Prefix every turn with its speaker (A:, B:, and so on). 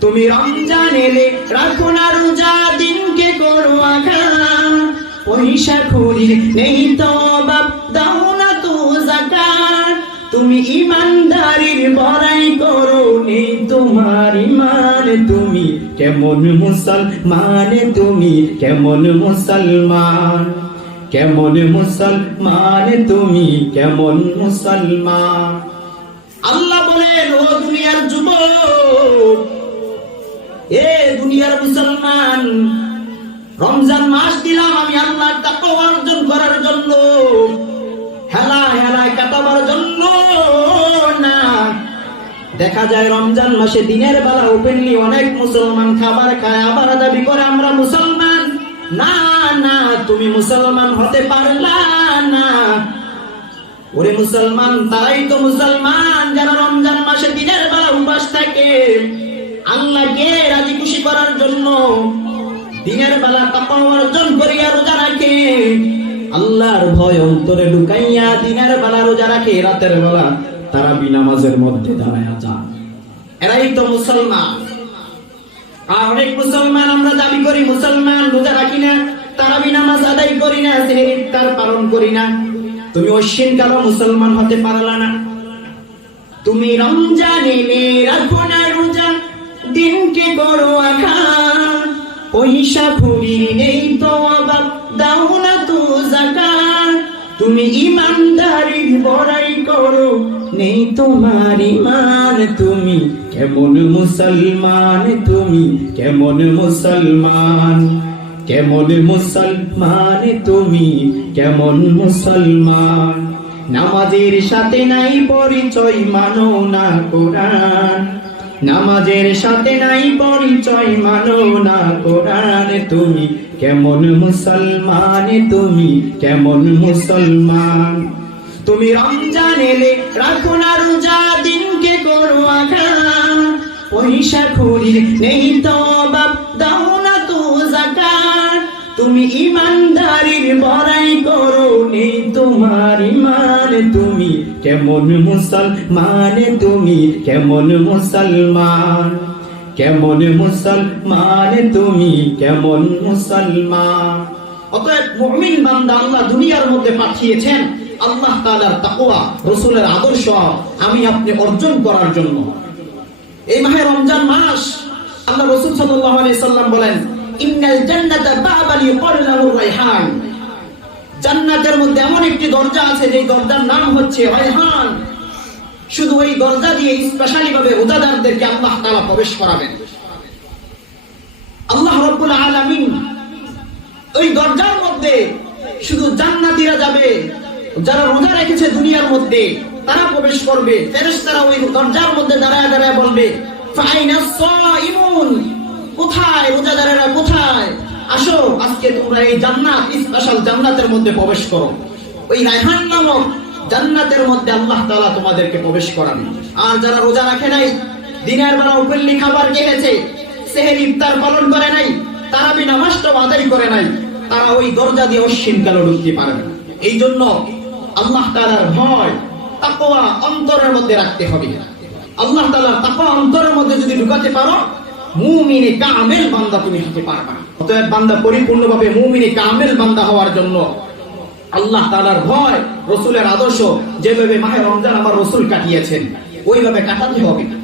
A: তুমি রমজান এলে রাখো না রোজা, দিনকে করো আঘা পয়সা খুরির নেই তো বাপ, দাও না তো জাকাত। তুমি ইমানদারির বড়াই করো, নেই তোমার ইমান। তুমি কেমন মুসলমান, তুমি কেমন মুসলমান। কেমন মুসলমান, তুমি কেমন মুসলমান। আল্লাহ বলেন, ও দুনিয়ার যুবক এ দুনিয়ার মুসলমান, রমজান মাস দিলাম আমি আল্লাহ তাকওয়া অর্জন করার জন্য। হেলা হেলায় কাটাবার জন্য না। দেখা যায় রমজান মাসে দিনের বেলা ওপেনলি অনেক মুসলমান খাবার খায়, আবার দাবি করে আমরা মুসলমান। না না, তুমি মুসলমান হতে পারলা না। ওরে মুসলমান, তারাই তো মুসলমান, যারা রমজান মাসে দিনের বেলা উপাস থাকে। করার জন্য, দিনের বেলা তাকওয়া অর্জন করিয়া রোজা রাখে। আল্লাহর ভয় অন্তরে ঢুকাইয়া দিনের বেলা রোজা রাখে, রাতের বেলা তারা বিনামাজের মধ্যে দাঁড়ায় যান এরাই তো মুসলমান। আর অনেক মুসলমান আমরা দাবি করি, মুসলমান রোজা রাখি না তারাবি নামাজ আদায় করি না ইফতার পালন করি না। তুমি অশ্বিন কালো মুসলমান হতে পারলা না। তুমি রমজান রাখো না পয়সা ঘুরি নেই তো অভাব দাও না তো জাকাত। তুমি ইমানদারির বড়াই করো, নেই তোমার ইমান। তুমি কেমন মুসলমান, তুমি কেমন মুসলমান। কেমন মুসলমান, তুমি কেমন মুসলমান। নামাজের সাথে নাই পরিচয়, মানো না কোরআন। নামাজের সাথে নাই পরিচয়, মানো না কোরআন। তুমি কেমন মুসলমান, তুমি কেমন মুসলমান? তুমি রমজান এলে রাখো না রোজা, দিনকে করো আঘা পয়সা নেই তো বাপ দাও না তো জাকাত। তুমি ইমানদারির বড়াই করো তুমি কেমন মুসলমান? তুমি কেমন মুসলমান? কেমন মুসলমান? তুমি কেমন মুসলমান? অতএব মুমিন বান্দা আল্লাহ দুনিয়ার মধ্যে পাঠিয়েছেন আল্লাহ তাআলার তাকওয়া, রাসূলের আদর্শ আমি আপনি অর্জন করার জন্য। এই মাহে রমজান মাস, আল্লাহ রাসূল সাল্লাল্লাহু আলাইহি সাল্লাম বলেন, ইন্নাল জান্নাতা বাবাল ইউকালু রাইহান। জান্নাতের মধ্যে এমন একটি দরজা আছে যে দরজার নাম হচ্ছে রাইহান শুধু ওই দরজা দিয়ে স্পেশালি ভাবে রোজাদারদেরকে আল্লাহ তাআলা প্রবেশ করাবেন। আল্লাহ রাব্বুল আলামিন ওই দরজার মধ্যে শুধু জান্নাতীরা যাবে, যারা রোজা রেখেছে দুনিয়ার মধ্যে, তারা প্রবেশ করবে। ফেরেশতারা ওই দরজার মধ্যে দাঁড়ায় দাঁড়ায় বলবে ফাইনা সাইমুন। কোথায়? রোজাদারেরা কোথায়? আসো, আজকে তোমরা এই জান্নাত স্পেশাল জান্নাতের মধ্যে প্রবেশ করো। ওই রায়হান নামক জান্নাতের মধ্যে আল্লাহ তাআলা তোমাদেরকে প্রবেশ করাবে আর যারা রোজা রাখে নাই, দিনের বেলা উপল্লি খাবার খেয়েছে, সেহের ইফতার পালন করে নাই তারাবি নামাজটাও আদায় করে নাই, তারা ওই দরজা দিয়ে অশ্বিন কালো ঢুকতে পারবে না। এই জন্য আল্লাহ তাআলার ভয় তাকওয়া অন্তরের মধ্যে রাখতে হবে। আল্লাহ তাআলার তাকওয়া অন্তরের মধ্যে যদি ঢুকাতে পারো মুমিনে কামেল বান্দা তুমি হতে পারবা অতএব বান্দা পরিপূর্ণভাবে মুমিনে কামেল বান্দা হওয়ার জন্য আল্লাহ তালার ভয়, রসুলের আদর্শ যেভাবে মাহে রমজান আমার রসুল কাটিয়েছেন, ওইভাবে কাটাতে হবে